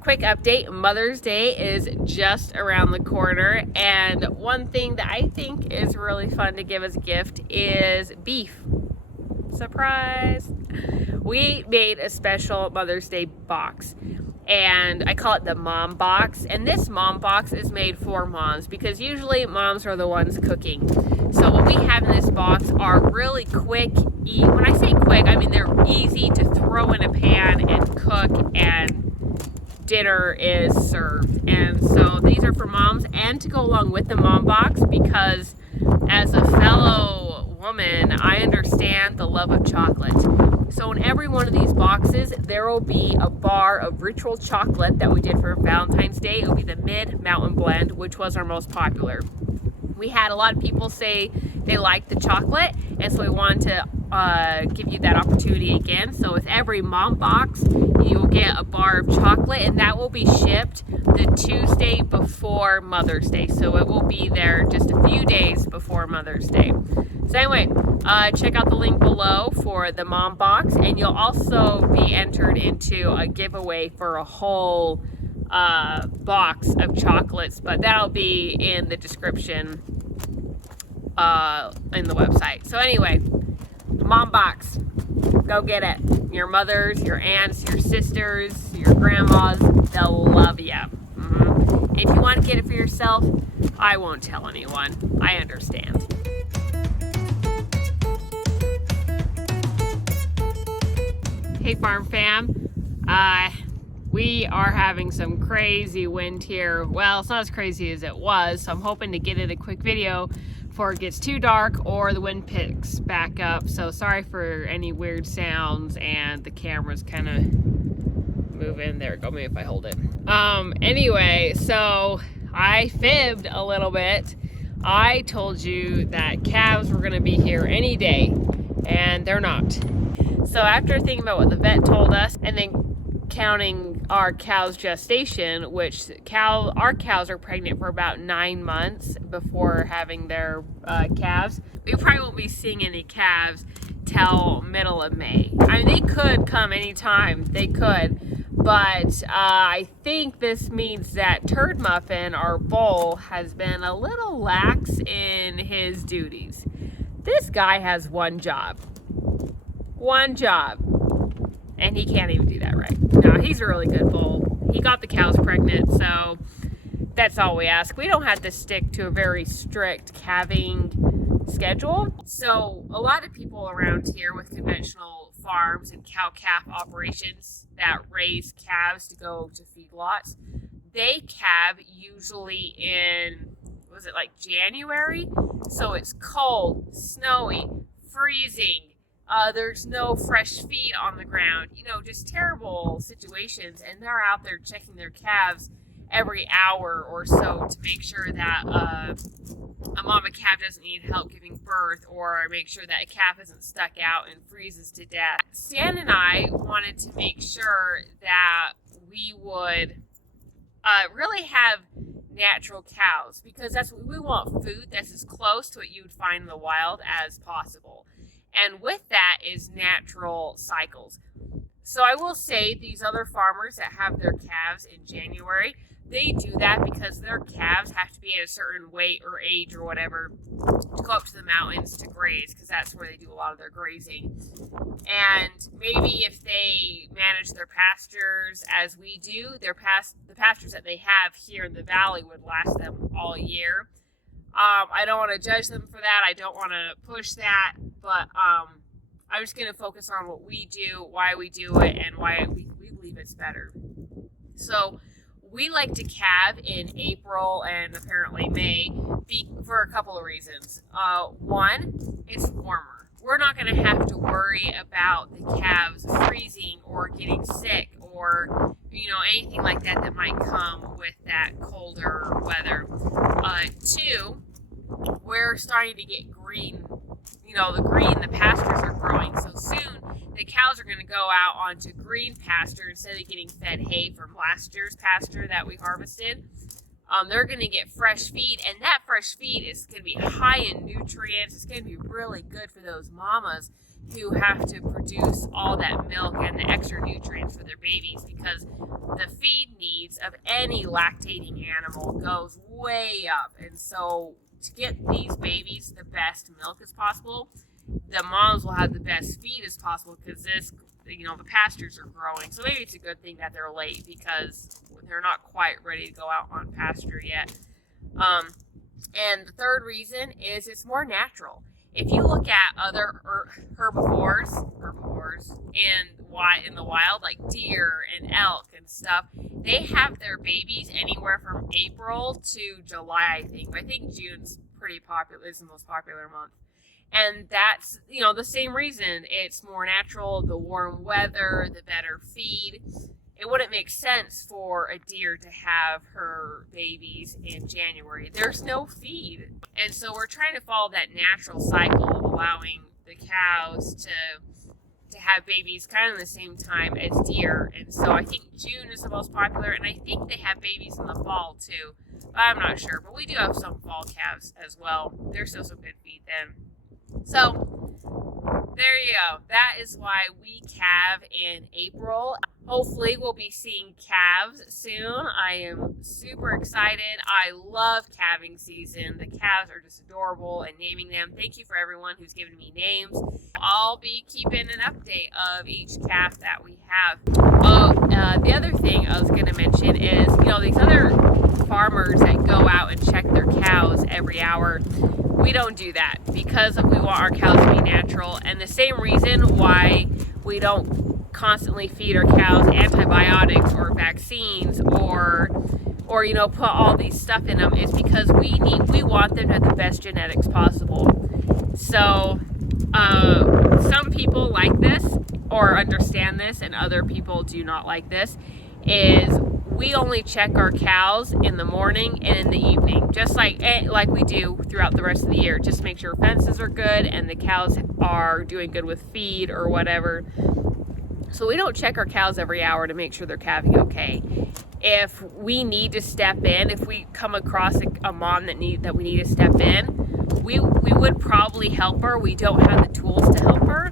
Quick update, Mother's Day is just around the corner, and one thing that I think is really fun to give as a gift is beef. Surprise! We made a special Mother's Day box, and I call it the mom box, and this mom box is made for moms because usually moms are the ones cooking. So what we have in this box are really quick, when I say quick, I mean they're easy to throw in a pan and cook, and dinner is served. And so these are for moms and to go along with the mom box, because as a fellow woman, I understand the love of chocolate. So in every one of these boxes, there will be a bar of ritual chocolate that we did for Valentine's Day. It will be the Mid-Mountain Blend, which was our most popular. We had a lot of people say they liked the chocolate, and so we wanted to give you that opportunity again. So with every mom box, you'll get a bar of chocolate, and that will be shipped the Tuesday before Mother's Day. So it will be there just a few days before Mother's Day. So anyway, check out the link below for the mom box, and you'll also be entered into a giveaway for a whole box of chocolates, but that'll be in the description in the website. So anyway, mom box, go get it. Your mothers, your aunts, your sisters, your grandmas, they'll love you. If you want to get it for yourself, I won't tell anyone. I understand. Hey farm fam, we are having some crazy wind here. Well, it's not as crazy as it was, so I'm hoping to get it a quick video before it gets too dark or the wind picks back up. So sorry for any weird sounds, and the camera's kind of moving. There we go, maybe if I hold it. Anyway, so I fibbed a little bit. I told you that calves were gonna be here any day, and they're not. So after thinking about what the vet told us, and then counting our cow's gestation, which our cows are pregnant for about 9 months before having their calves, we probably won't be seeing any calves till middle of May. I mean, they could come anytime, they could, but I think this means that Turd Muffin, our bull, has been a little lax in his duties. This guy has one job, and he can't even do that right. No, he's a really good bull. He got the cows pregnant, so that's all we ask. We don't have to stick to a very strict calving schedule. So a lot of people around here with conventional farms and cow-calf operations that raise calves to go to feedlots, they calve usually in, was it like January? So it's cold, snowy, freezing. There's no fresh feed on the ground, just terrible situations. And they're out there checking their calves every hour or so to make sure that a mama calf doesn't need help giving birth, or make sure that a calf isn't stuck out and freezes to death. Stan and I wanted to make sure that we would really have natural cows, because that's what we want, food that's as close to what you would find in the wild as possible. And with that is natural cycles. So I will say these other farmers that have their calves in January, they do that because their calves have to be at a certain weight or age or whatever to go up to the mountains to graze, because that's where they do a lot of their grazing. And maybe if they manage their pastures as we do, the pastures that they have here in the valley would last them all year. I don't want to judge them for that. I don't want to push that, but I'm just going to focus on what we do, why we do it, and why we believe it's better. So we like to calve in April and apparently May for a couple of reasons. One, it's warmer. We're not going to have to worry about the calves freezing or getting sick or anything like that might come with that colder weather. Two, we're starting to get green. The pastures are growing, so soon the cows are going to go out onto green pasture instead of getting fed hay from last year's pasture that we harvested. They're going to get fresh feed, and that fresh feed is going to be high in nutrients. It's going to be really good for those mamas who have to produce all that milk and the extra nutrients for their babies, because the feed need of any lactating animal goes way up. And so to get these babies the best milk as possible, the moms will have the best feed as possible, because the pastures are growing. So maybe it's a good thing that they're late, because they're not quite ready to go out on pasture yet. And the third reason is it's more natural. If you look at other herbivores in the wild, like deer and elk and stuff, they have their babies anywhere from April to July, I think. I think June's pretty popular. It's the most popular month. And that's, the same reason. It's more natural, the warm weather, the better feed. It wouldn't make sense for a deer to have her babies in January. There's no feed. And so we're trying to follow that natural cycle of allowing the cows to have babies kind of the same time as deer. And so I think June is the most popular, and I think they have babies in the fall too. I'm not sure, but we do have some fall calves as well. There's still some good feed then. So there you go. That is why we calve in April. Hopefully we'll be seeing calves soon. I am super excited. I love calving season. The calves are just adorable, and naming them. Thank you for everyone who's given me names. I'll be keeping an update of each calf that we have. The other thing I was going to mention is, these other farmers that go out and check their cows every hour, we don't do that, because we want our cows to be natural. And the same reason why we don't constantly feed our cows antibiotics or vaccines or put all these stuff in them is because we want them to have the best genetics possible. So some people like this or understand this, and other people do not like this, is we only check our cows in the morning and in the evening, just like we do throughout the rest of the year. Just make sure fences are good and the cows are doing good with feed or whatever. So we don't check our cows every hour to make sure they're calving okay. If we need to step in, if we come across a mom that we need to step in, we would probably help her. We don't have the tools to help her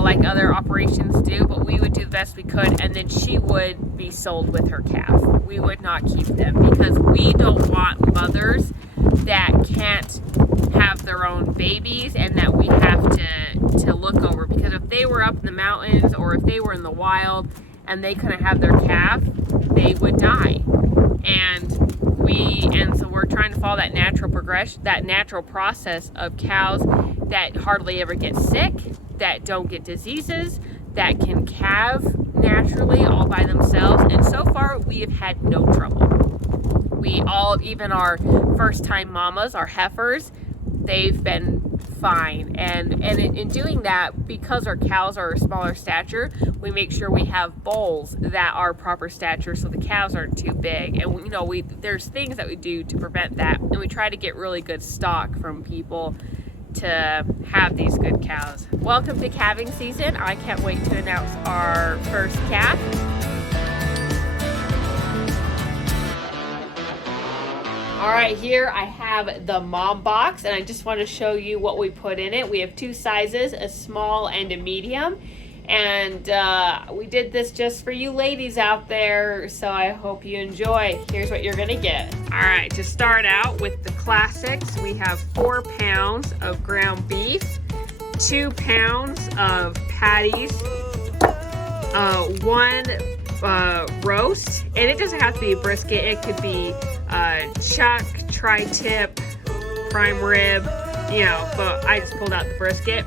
like other operations do, but we would do the best we could, and then she would be sold with her calf. We would not keep them, because we don't want mothers that can't have their own babies and that we have to look over, because if they were up in the mountains or if they were in the wild and they couldn't have their calf, they would die. And so we're trying to follow that natural progression, that natural process of cows that hardly ever get sick, that don't get diseases, that can calve naturally all by themselves. And so far we have had no trouble. Even our first time mamas, our heifers, they've been fine. And in doing that, because our cows are a smaller stature, we make sure we have bulls that are proper stature so the cows aren't too big. And there's things that we do to prevent that, and we try to get really good stock from people to have these good cows. Welcome to calving season. I can't wait to announce our first calf. All right, here I have the mom box, and I just want to show you what we put in it. We have two sizes, a small and a medium, and we did this just for you ladies out there, so I hope you enjoy. Here's what you're gonna get. All right, to start out with the classics, we have 4 pounds of ground beef, 2 pounds of patties, 1 roast, and it doesn't have to be a brisket. It could be chuck, tri-tip, prime rib, but I just pulled out the brisket.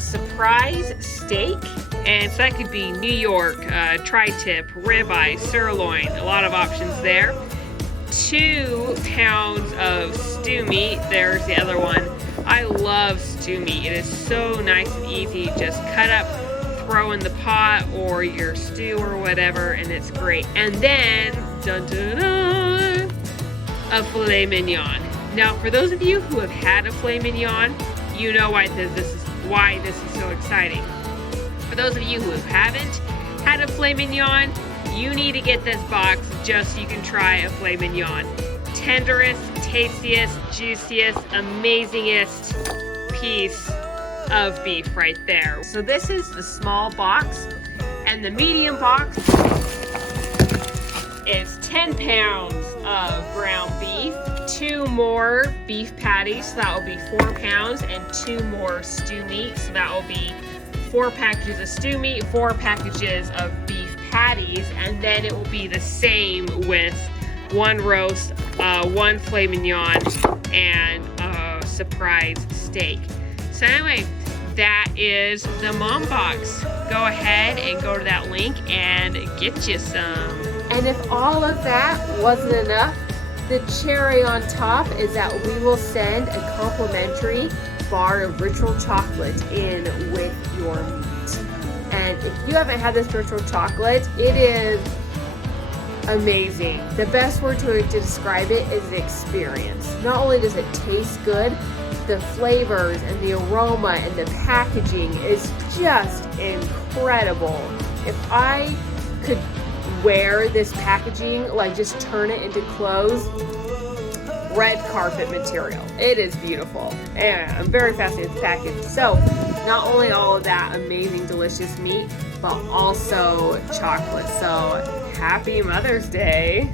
Surprise steak, and so that could be New York, tri-tip, ribeye, sirloin, a lot of options there. 2 pounds of stew meat. There's the other one. I love stew meat. It is so nice and easy. Just cut up, throw in the pot or your stew or whatever, and it's great. And then, dun dun dun, a filet mignon. Now, for those of you who have had a filet mignon, you know why this is so exciting. For those of you who haven't had a filet mignon, you need to get this box just so you can try a filet mignon. Tenderest, tastiest, juiciest, amazingest piece of beef right there. So this is the small box, and the medium box is 10 pounds of ground beef, 2 more beef patties, so that will be 4 pounds, and 2 more stew meat, so that will be 4 packages of stew meat, 4 packages of beef patties, and then it will be the same with 1 roast, 1 filet mignon, and a surprise steak. So anyway, that is the Mom Box. Go ahead and go to that link and get you some. And if all of that wasn't enough, the cherry on top is that we will send a complimentary bar of ritual chocolate in with your meat. And if you haven't had this ritual chocolate, it is amazing. The best word to describe it is experience. Not only does it taste good, the flavors and the aroma and the packaging is just incredible. If I could wear this packaging, like just turn it into clothes, red carpet material. It is beautiful. And I'm very fascinated with the package. So not only all of that amazing, delicious meat, but also chocolate. So happy Mother's Day.